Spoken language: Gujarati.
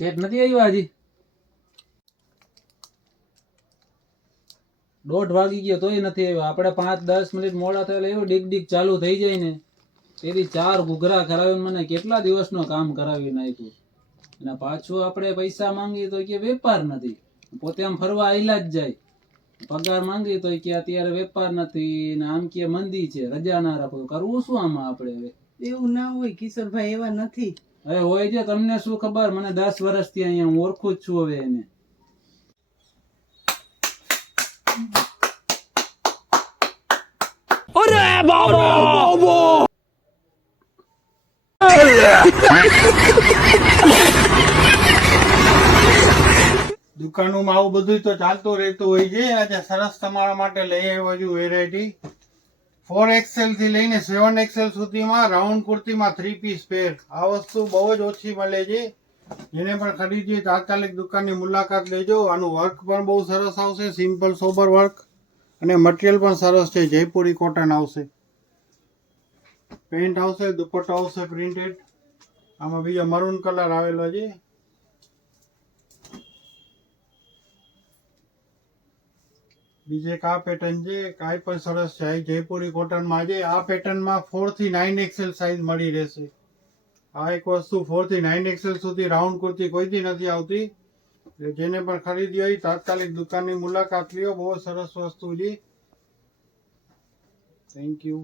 ચેક નથી આવ્યા હજી? 1:30 વાગી ગયો તોય નથી આવ્યો. આપણે 5-10 મિનિટ મોડા થયેલા એવું ડીક ડીક ચાલુ થઈ જાય ને તેથી 4 ઘૂઘરા કરાવીને મને કેટલા દિવસનો કામ કરાવી નાખ્યું. અને પાછું આપણે પૈસા માંગીએ તો કે વેપાર નથી. પોતે આમ ફરવા આયલા જ જાય. પગાર માંગી તો કે અત્યારે વેપાર નથી ને આમ કે મંદી છે, રજા ના રાખો. કરવું શું આમાં આપણે? હવે એવું ના હોય કિશોરભાઈ, એવા નથી. હવે હોય છે, તમને શું ખબર? મને 10 વર્ષથી અહીંયા હું ઓળખું જ છું હવે એને. દુકાનોમાં આવું બધું તો ચાલતું રહેતું હોય છે. આજે સરસ તમારા માટે લઈ આવ્યો છું વેરાયટી. 4XL થી લઈને 7XL સુધીમાં રાઉન્ડ કુર્તીમાં 3 પીસ પેર. આ વસ્તુ બહુ જ ઓછી મળે છે. જેને પણ ખરીદવી તાત્કાલિક દુકાનની મુલાકાત લેજો. આનું વર્ક પણ બહુ સરસ આવશે, સિમ્પલ સોબર વર્ક, અને મટીરિયલ પણ સરસ છે. જયપુરી કોટન આવશે, પેન્ટ આવશે, દુપટ્ટો આવશે પ્રિન્ટેડ. આમાં બીજો મરૂન કલર આવેલો છે. બીજે એક આ પેટર્ન છે, કાંઈ પણ સરસ છે. જયપુરી કોટનમાં છે. આ પેટર્નમાં 4 થી 9XL સાઇઝ મળી રહેશે. આ એક વસ્તુ 4 થી 9XL સુધી રાઉન્ડ કુર્તી કોઈથી નથી આવતી. એટલે જેને પણ ખરીદી હોય તાત્કાલિક દુકાનની મુલાકાત લ્યો. બહુ સરસ વસ્તુ છે. Thank you.